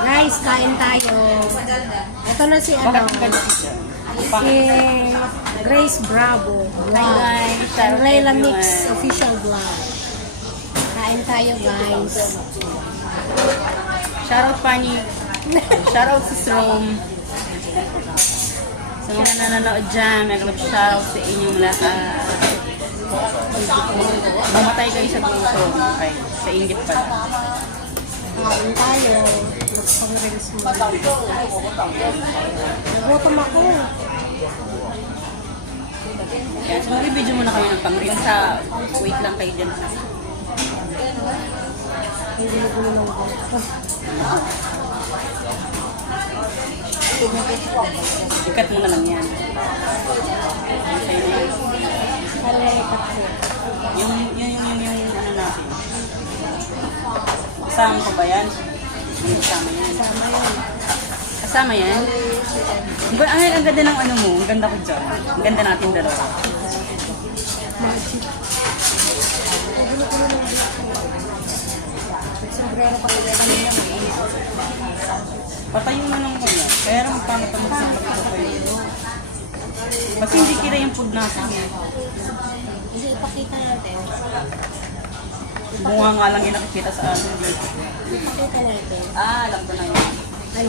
Guys, kain tayo. Ito na si si Grace Bravo. Hi guys, And Layla Mix official vlog. Kain tayo guys. Shoutout Pani. Shoutout si Srom. Sa mga nanonood dyan, shoutout sa inyong lahat. Mamatay kayo sa gutom. Okay, sa inggit pala. Kain tayo. Mag-pang-reels mo. Nagutom ako. Kaya so mag-video muna kayo ng pang-reels sa wait lang kayo dyan. Hindi na gulo ng buto. Ikat mo na lang yan. Okay na yan. Ano na ikat ko? Yung ano natin. Kasama ko ba yan? Kasama yan. Sama yun. Kasama yan? Ang ganda ng ano mo. Ang ganda ko dyan. Ang ganda natin dalawa. Magic. Ang gulo-gulo ng buto. Sombrero pa rin kanina mainit. Patayin mo ng muna. Kaya naman pangat ang magsasabi ko kayo. Kasi hindi kira yung food natin. Hindi, ipakita natin. Bunga nga lang yung nakikita sa atin dito. Ipakita natin. Alam ko na yun. Ay,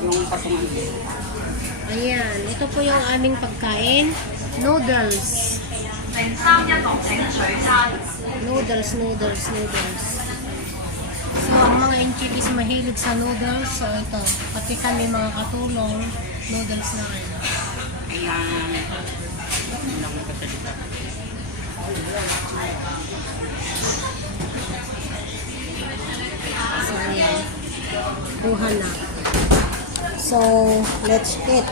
Yung patungan. ayan. Ito po yung aming pagkain. Noodles. Noodles. So, ang mga inchikis mahilig sa noodles. So, ito. Pati kami mga katulong. Noodles na rin. Ayan. Hindi lang nagkasalita. So, ayan. Kuha na. So, let's eat.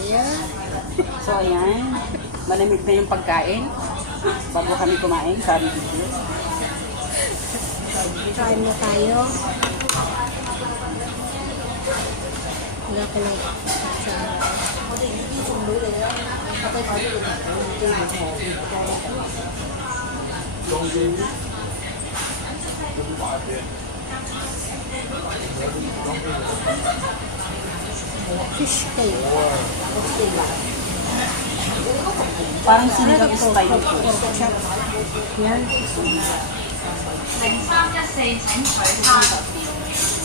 Ayan. So ayan. Malamig na yung pagkain. Bago kami kumain, sabi dito. Kain na tayo. Wala ko lang sa... Fish cake. Parang sinigang style ko. Yan. 0314請取餐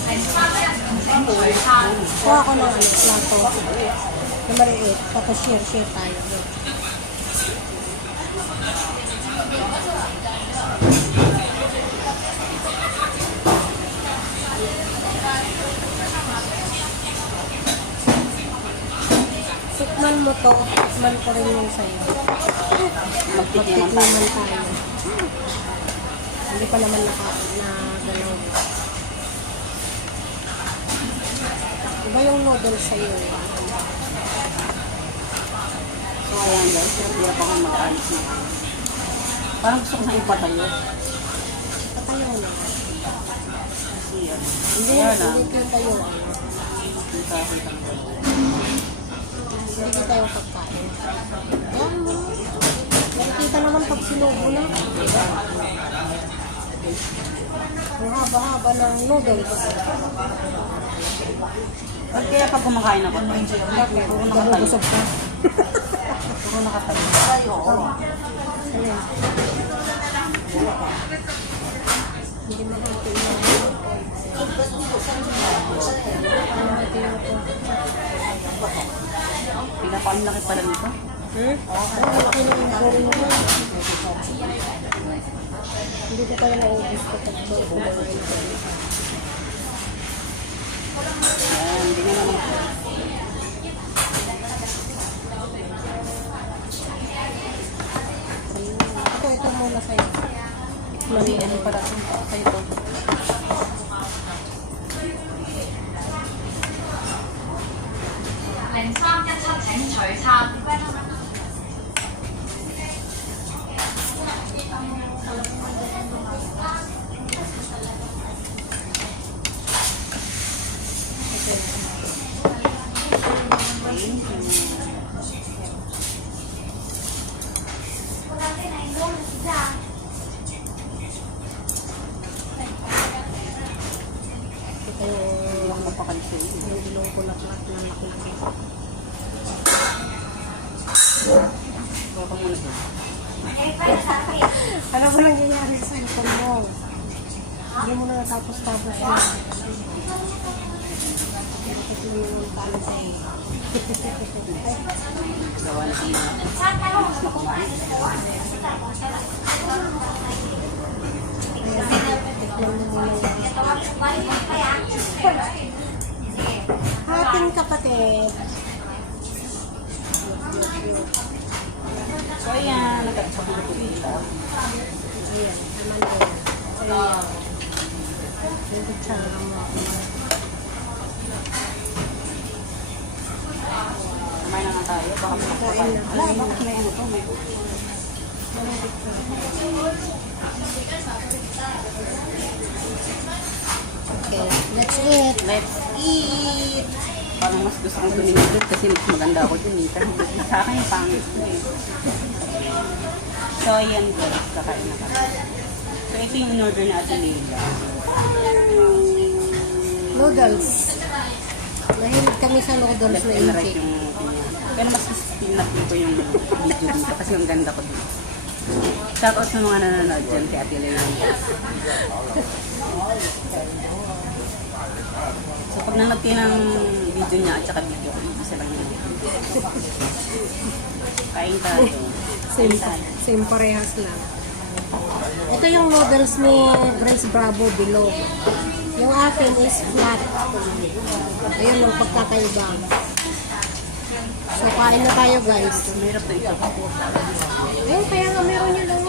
0315請取餐 Kuha ko ng plato. Na maliit. Tapos share tayo. Tikman mo to. Tikman ko rin yung sa'yo. Magtikiman Magtikman tayo. tayo. Hindi pa naman nagalaw. Iba yung noodles sa'yo. So ayan guys, hirap ako mag-alis na. Parang gusto ko na ipatayo. Patayo na. Kasi yan. Hindi, Ayan na. hindi ko tayo. Hindi ko tayo pagkain. Yan mo. Nakikita naman pag sinubo na. Ang haba-haba ng noodles. At kaya pag kumakain ako, puro nakatayo. Busog ka. Puro nakatayo. Alin? Hindi mahati yun. Mahati yun ito. Pinapakalaki pala nito. Ang laki ng gawin mo. Hindi ko kaya naubos kapag kumain ako. Ayan, hindi nga naman. Ito muna sa'yo. Mali, ano pala sa'yo to? 0317請取餐 Ito Yung Mapakalisay. yung ilong ko na flat na laki. Huwag ka muna dyan. Ano ba nangyayari sa cellphone mo? Hindi mo na natapos-tapos yun. Ito yung kalisay. Gawa na sila. Mas makumain. Tikman mo muna yung ating kapatid. So ayan, nagkakasapin ko dito. Ayan, naman din. Ayan. Yung kutsara mo. Kumain na nga tayo. Baka may Kain kapal. na. Wala, bakit may ano to? May Okay, let's eat. let's eat! Parang mas gusto kong tuminigit kasi mas maganda ako dun eh. Kasi sa akin yung pangit ko eh. So ayan guys, kakain na kami. So ito yung in-order na Ate Leila. Noodles. Mahilig kami sa noodles Left na and right inchik. yung kanya. Pero mas pinapin ko yung video dito kasi ang ganda ko dito. Shoutout sa mga nanonood dyan kay Ate Leila. So pag nanood kayo ng video niya at saka video ko, isa lang yun. Kain tayo. Same, same parehas lang. Ito yung noodles ni Grace Bravo below. Yung akin is flat. Ayun yung pagkakaiba. So kain na tayo guys. Mahirap na ito. Ayun, kaya nga meron yun lang.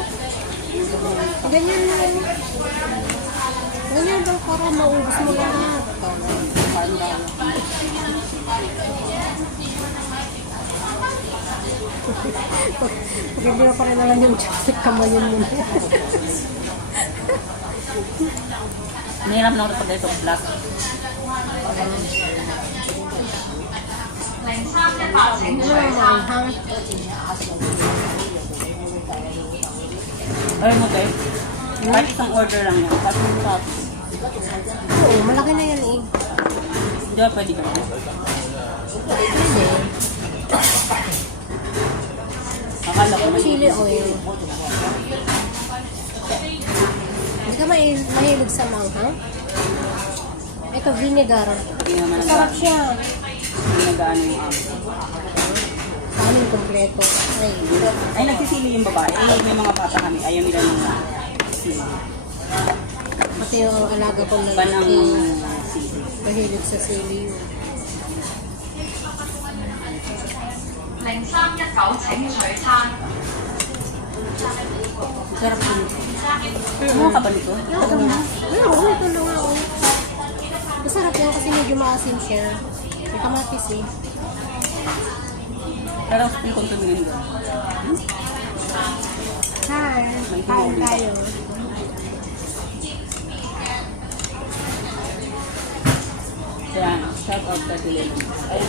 Ganyan lang. Ganyan lang para maubos mo lahat. Pag hindi mo pa rin naman yung chopstick, kamayin mo na. Mahirap na ako pag ito black. 零三一八請 Ano 取 naman, 餐。 hang? Ay mo tayo. Kahit isang order lang yan. Tapos yung topic. Oo, malaki na yan eh. Hindi ba pwede ka na? Hindi. Akala ko may Chili oil. Hindi ka mahilig sa manghang? Ito, vinegar. Hindi naman Sarap siya. Hindi nag-ano yung amo. Kanin kompleto. Ay, Ay, nagsisili yung babae. Eh, may mga bata kami. Ayaw nila nung sili. pati yung alaga kong Banang lalaki. sili. Mahilig sa sili yun. 零三一九請取餐。 Sarap yun. Ano ka ba nito? Meron, ito na nga oh. Masarap yan kasi medyo maasim siya. May kamatis eh. Pero yung kung tumingin doon. Hi, kain tayo. Kaya, shout out ka din. Ay,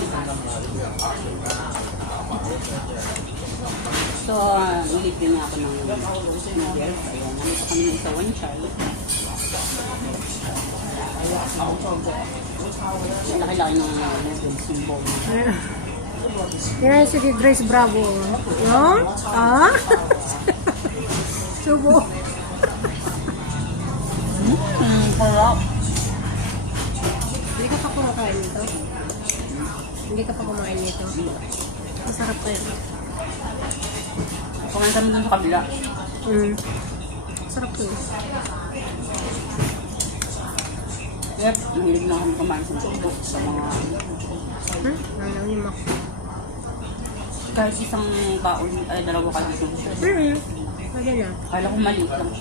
so, nilibre niya ako ng noodles. Ayan, nandito kami ng isa one child. Laki-laki ng noodles yung bowl. Yan, sige Grace Bravo. No? Ah? Subo. Sarap. Hindi ka pa kumakain nito? Hindi ka pa kumain nito? Masarap pa yun. Kumain kami dun sa kabila. Sarap yun. Yep, mahilig na kami kumain sa tuktok sa mga... Alam niyo mak. Kahit isang kaon, ay dalawa ka dito. Pwede na. Kala ko maliit lang.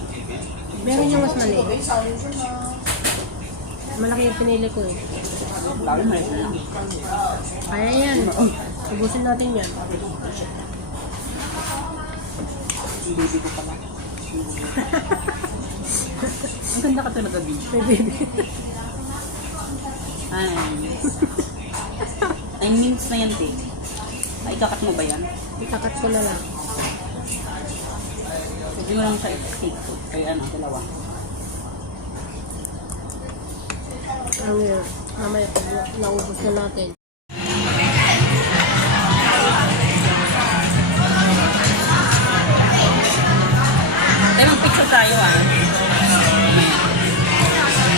Meron yung mas maliit. Malaki yung pinili ko eh. Kala maliit na lang. Kaya yan. Ubusin natin yan. Yung baby ko pala. Ang ganda ka talaga, baby. May baby. Ay. 9 minutes na yan, te. Ay, kakat mo ba yan? Itakat ko na lang. Sabi mo lang siya i-take ko. Kaya ano, dalawa. Ang mamaya naubos na natin. Pero picture tayo ah.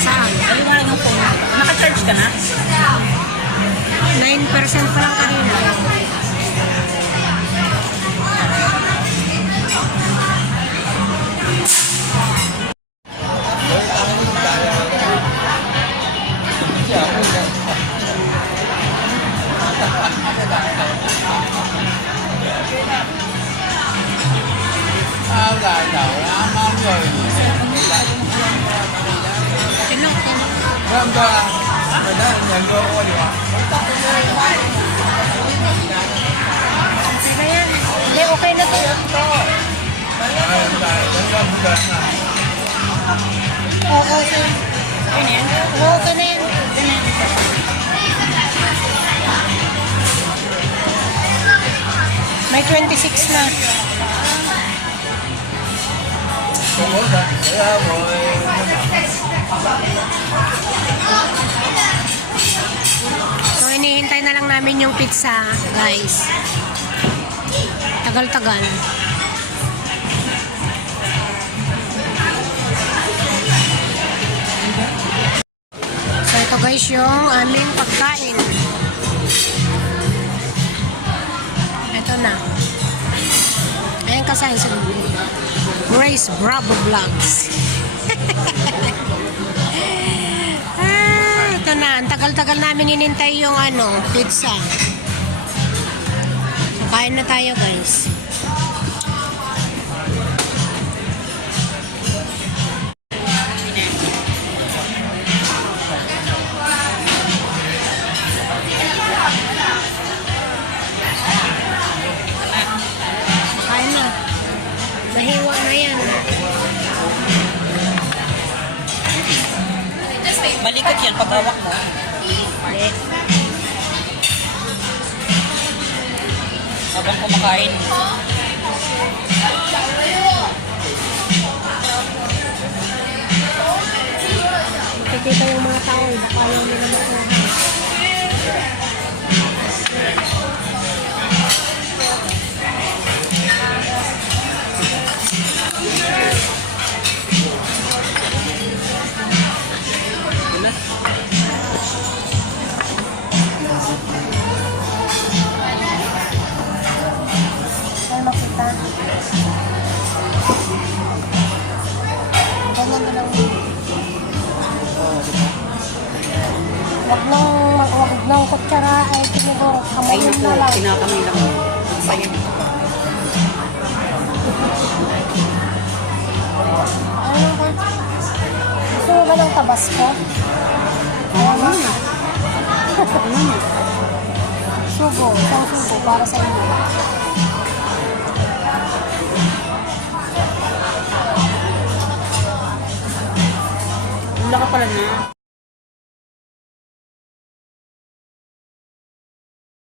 Saan? Aliwanag ng phone. Naka-charge ka na? 9% pa lang kanina. Tinok, tinok. Okay na yan. Hindi, okay na to. Oo, okay. Oo, okay na yan. May 26 na. So, hinihintay na lang namin yung pizza, guys. Tagal-tagal. So, ito guys yung aming pagkain. Ito na. Ayan kasi sa Grace Bravo Vlogs. Ito na. Ang tagal-tagal namin inintay yung pizza. So, kain na tayo guys. Kain na. Nahiwa na yan. Malikot yan pag hawak mo. Hindi. Habang kumakain. Kikita yung mga tao, baka ayaw nila makuha. Ay, makita. Ganyan na lang. Wag nang kutsara ay tinidor. Kamayin na lang. Pinakamay lang. Sayang. Ano ba? Gusto mo ba ng tabasco? Ano? Sugo. Isang sugo para sa inyo. Wala ka pala na.